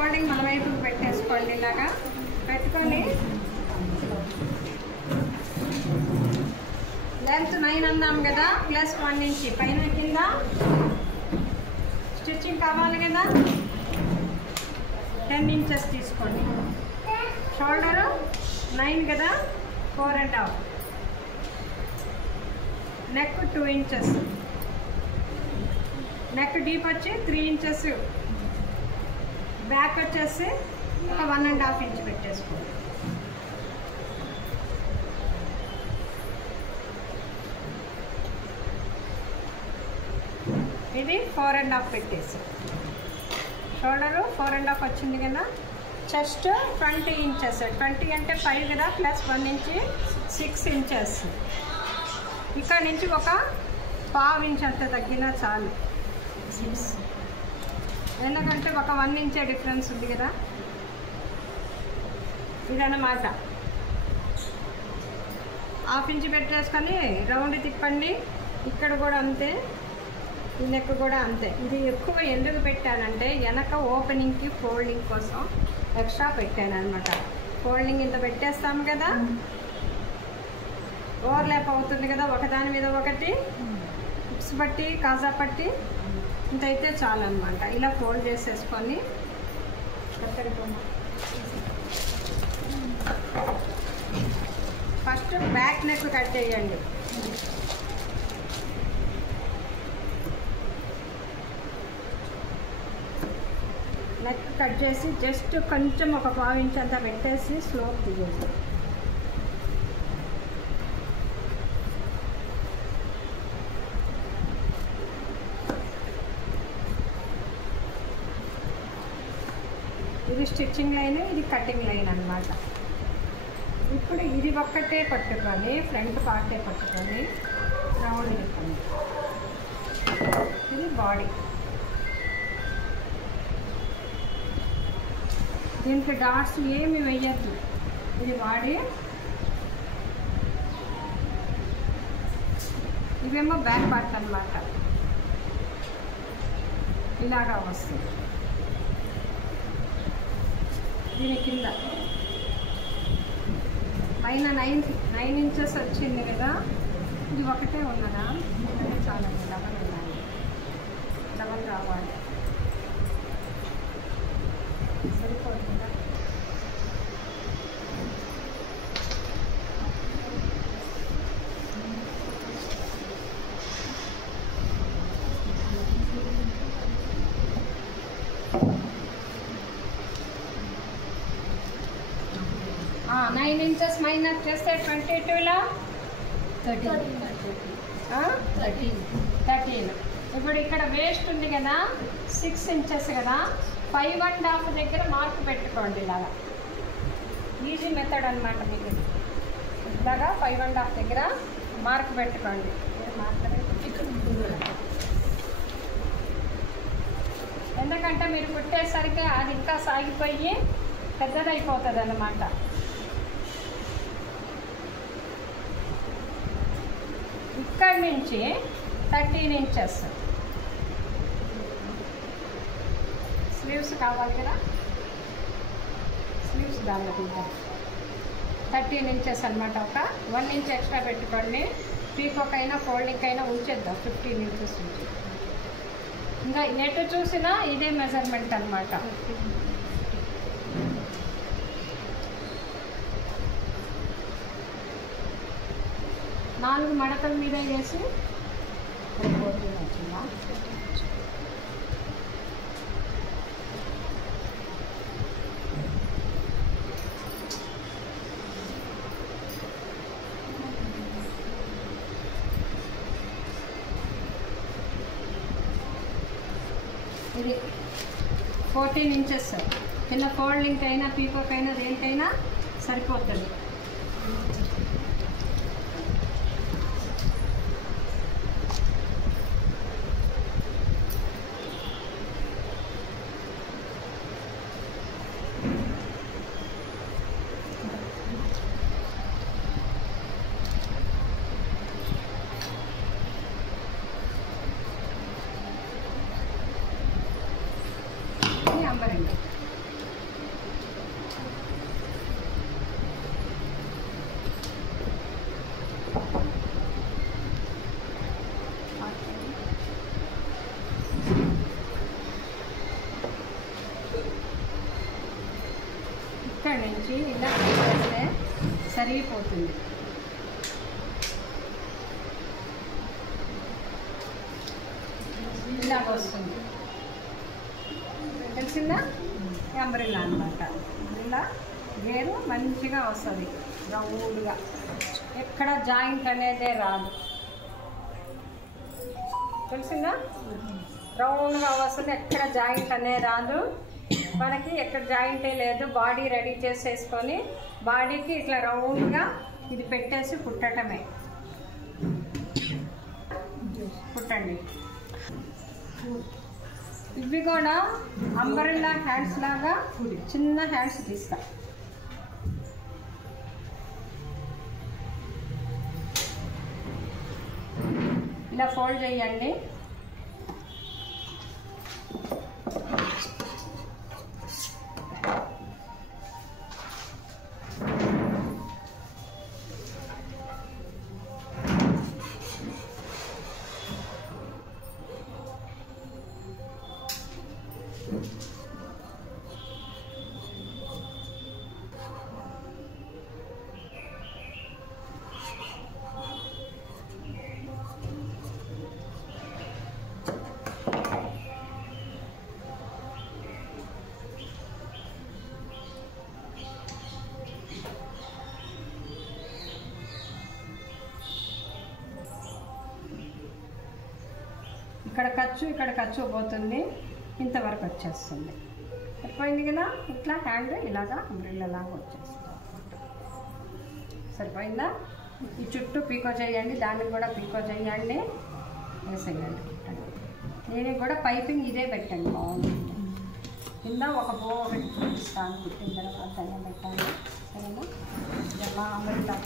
Folding మన వైపుకి పెట్టేసుకోండి. ఇలాగా పెట్టుకొని లెంత్ 9 అన్నాం కదా, ప్లస్ 1 ఇంచ్ పైన కింద స్టిచ్చింగ్ కావాలి కదా, 10 ఇంచెస్ తీసుకోండి. షోల్డరు 9 కదా, 4.5. నెక్ 2 ఇంచెస్, నెక్ డీప్ వచ్చి 3 ఇంచెస్, బ్యాక్ వచ్చేసి ఒక 1.5 ఇంచ్ పెట్టేసుకోండి. ఇది 4.5 పెట్టేసి, షోల్డరు 4.5 వచ్చింది కదా. చెస్ట్ 20 ఇంచెస్, 20 అంటే 5 కదా, ప్లస్ 1 ఇంచ్ 6 ఇంచెస్. ఇక్కడ నుంచి ఒక 1/2 ఇంచ్ అంత తగ్గినా చాలు, 6. ఎందుకంటే ఒక 1 ఇంచే డిఫరెన్స్ ఉంది కదా. ఇదన్నమాట. 1/2 ఇంచ్ పెట్టేసుకొని రౌండ్ తిప్పండి. ఇక్కడ కూడా అంతే, ఈ నెక్ కూడా అంతే. ఇది ఎక్కువ ఎందుకు పెట్టానంటే వెనక ఓపెనింగ్కి ఫోల్డింగ్ కోసం ఎక్స్ట్రా పెట్టాను అనమాట. ఫోల్డింగ్ ఇంత పెట్టేస్తాం కదా, ఓవర్లాప్ అవుతుంది కదా, ఒకదాని మీద ఒకటి హుక్స్ పట్టి కాజా పట్టి ఇంత అయితే చాలు అనమాట. ఇలా ఫోల్డ్ చేసేసుకొని ఫస్ట్ బ్యాక్ నెక్ కట్ చేయండి. నెక్ కట్ చేసి జస్ట్ కొంచెం ఒక 1/2 ఇంచ్ అంతా పెట్టేసి స్లోప్ తీయండి. ఇది స్టిచ్చింగ్ లైన్, ఇది కటింగ్ లైన్ అన్నమాట. ఇప్పుడు ఇది ఒక్కటే పట్టుకొని ఫ్రంట్ పార్టే పట్టుకొని రౌండ్ తిప్పండి. ఇది బాడీ. దీనికి డాట్స్ ఏమి వేయద్దు. ఇది బాడీ, ఇవేమో బ్యాక్ పార్ట్ అన్నమాట. ఇలాగా వస్తుంది. దీని కింద పైన 9 ఇంచెస్ వచ్చింది కదా, ఇది ఒకటే ఉన్నదా, ఒకటే చాలండి. డబల్ ఉండాలి, డబల్ రావాలి. సరిపోతుందా? నైన్ ఇంచెస్ మైనస్ చేస్తే 22లో 13. ఇప్పుడు ఇక్కడ వేస్ట్ ఉంది కదా, 6 ఇంచెస్ కదా, 5.5 దగ్గర మార్క్ పెట్టుకోండి. ఇలాగా ఈజీ మెథడ్ అనమాట మీకు. ఇలాగా 5.5 దగ్గర మార్క్ పెట్టుకోండి. ఎందుకంటే మీరు కుట్టేసరికి అది ఇంకా సాగిపోయి పెద్దదైపోతుంది అన్నమాట. ఇక్కడి నుంచి 13 ఇంచెస్ స్లీవ్స్ కావాలి కదా, స్లీవ్స్ దానిలో తీద్దాం. 13 ఇంచెస్ అనమాట. ఒక 1 ఇంచ్ ఎక్స్ట్రా పెట్టుకోండి. పీకాక్ అయినా ఫోల్డింగ్ అయినా ఉంచేద్దాం 15 ఇంచెస్ నుంచి. ఇంకా ఎటు చూసినా ఇదే మెజర్మెంట్ అనమాట. నాలుగు మడతల మీద వేసి వచ్చిందా, ఇది 14 ఇంచెస్. చిన్న ఫోల్డింగ్ అయినా పీకాక్ అయినా దేనికైనా సరిపోతుంది. అంబరండి ఇక్కడ నుంచి ఇలా చేస్తే సరిగిపోతుంది. ఇలాగ వస్తుంది, తెలిసిందా? అంబ్రెల్లా అనమాట. ఇలా గేరు మంచిగా వస్తుంది, రౌండ్గా, ఎక్కడ జాయింట్ అనేదే రాదు. తెలిసిందా? రౌండ్గా వస్తుంది, ఎక్కడ జాయింట్ అనేది రాదు మనకి. ఎక్కడ జాయింటే లేదు. బాడీ రెడీ చేసేసుకొని బాడీకి ఇట్లా రౌండ్గా ఇది పెట్టేసి కుట్టటమే. కుట్టండి. ఇవి కూడా అంబ్రెల్లా హ్యాండ్స్ లాగా చిన్న హ్యాండ్స్ తీస్తా. ఇలా ఫోల్డ్ చేయండి. ఇక్కడ ఖర్చు పోతుంది, ఇంతవరకు వచ్చేస్తుంది. సరిపోయింది కదా? ఇట్లా హ్యాండ్ ఇలాగా అంబ్రెల్లా లాగా వచ్చేస్తుంది. సరిపోయిందా? ఈ చుట్టూ పీకో చేయండి, దానికి కూడా పీకో చేయండి, వేసేయండి. దీనికి కూడా పైపింగ్ ఇదే పెట్టండి, బాగుంటుంది. కింద ఒక బో పెట్టి చూపిస్తాను, కుట్టిన తర్వాత పెట్టాలి. సరేనా? ఇలా అంబ్రెల్లా